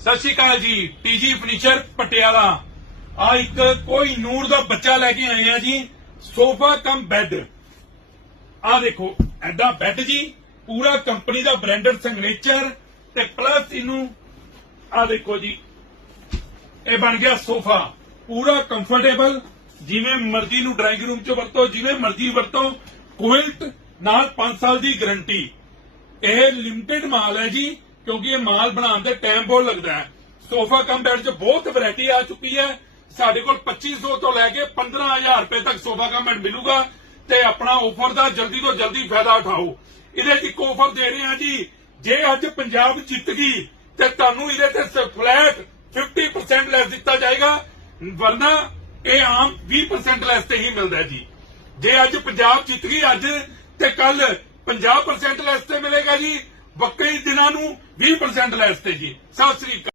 ਸਤਿ ਸ਼੍ਰੀ ਅਕਾਲ ਜੀ। TG furniture Patiala ਆ ਇੱਕ ਕੋਈ ਨੂਰ ਦਾ ਬੱਚਾ ਲੈ ਕੇ ਆਏ ਆ ਜੀ। ਸੋਫਾ ਕਮ ਬੈੱਡ ਆ ਦੇਖੋ ਐਡਾ ਬੈੱਡ ਜੀ, ਪੂਰਾ ਕੰਪਨੀ ਦਾ ਬ੍ਰਾਂਡਡ ਸਿਗਨੇਚਰ ਤੇ ਪਲੱਸ ਇਹਨੂੰ ਆ ਦੇਖੋ ਜੀ, ਇਹ ਬਣ ਗਿਆ ਸੋਫਾ ਪੂਰਾ ਕੰਫਰਟੇਬਲ, ਜਿਵੇਂ ਮਰਜ਼ੀ ਨੂੰ ਡਰਾਇੰਗ ਰੂਮ 'ਚ ਵਰਤੋ, ਜਿਵੇਂ ਮਰਜ਼ੀ ਵਰਤੋ। ਕੁਇਲਟ ਨਾਲ 5 ਸਾਲ ਦੀ ਗਾਰੰਟੀ। ਇਹ ਲਿਮਟਿਡ ਮਾਲ ਹੈ ਜੀ, ਕਿਉਂਕਿ ਇਹ ਮਾਲ ਬਣਾਉਣ ਦੇ ਟਾਈਮ ਬਹੁਤ ਲੱਗਦਾ ਹੈ। ਸੋਫਾ ਕਮ ਬੈੱਡ 'ਚ ਬਹੁਤ ਵੈਰਾਈਟੀ ਆ ਚੁੱਕੀ ਹੈ। ਸਾਡੇ ਕੋਲ 2500 ਤੋਂ ਲੈ ਕੇ 15000 ਰੁਪਏ ਤੱਕ ਸੋਫਾ ਕਮ ਬੈੱਡ ਮਿਲੂਗਾ ਤੇ ਆਪਣਾ ਆਫਰ ਦਾ ਜਲਦੀ ਤੋਂ ਜਲਦੀ ਫਾਇਦਾ ਉਠਾਓ। ਇਹਦੇ 'ਚ ਇੱਕ ਆਫਰ ਦੇ ਰਹੇ ਹਾਂ ਜੀ, ਜੇ ਅੱਜ ਪੰਜਾਬ ਜਿੱਤ ਗਈ ਤੇ ਤੁਹਾਨੂੰ ਇਹਦੇ ਤੇ ਫਲੈਟ 50% ਲੈਸ ਦਿੱਤਾ ਜਾਏਗਾ, ਵਰਨਾ ਇਹ ਆਮ 20% ਲੈਸ ਤੇ ਹੀ ਮਿਲਦਾ ਜੀ। ਜੇ ਅੱਜ ਪੰਜਾਬ ਜਿੱਤ ਗਈ ਅੱਜ ਤੇ ਕੱਲ 50% ਲੈਸ ਤੇ ਮਿਲੇਗਾ ਜੀ, ਬਾਕੀ ਦਿਨਾਂ ਨੂੰ 20% ਲੈਸ ਤੇ ਜੀ। ਸਤਿ ਸ੍ਰੀ ਅਕਾਲ।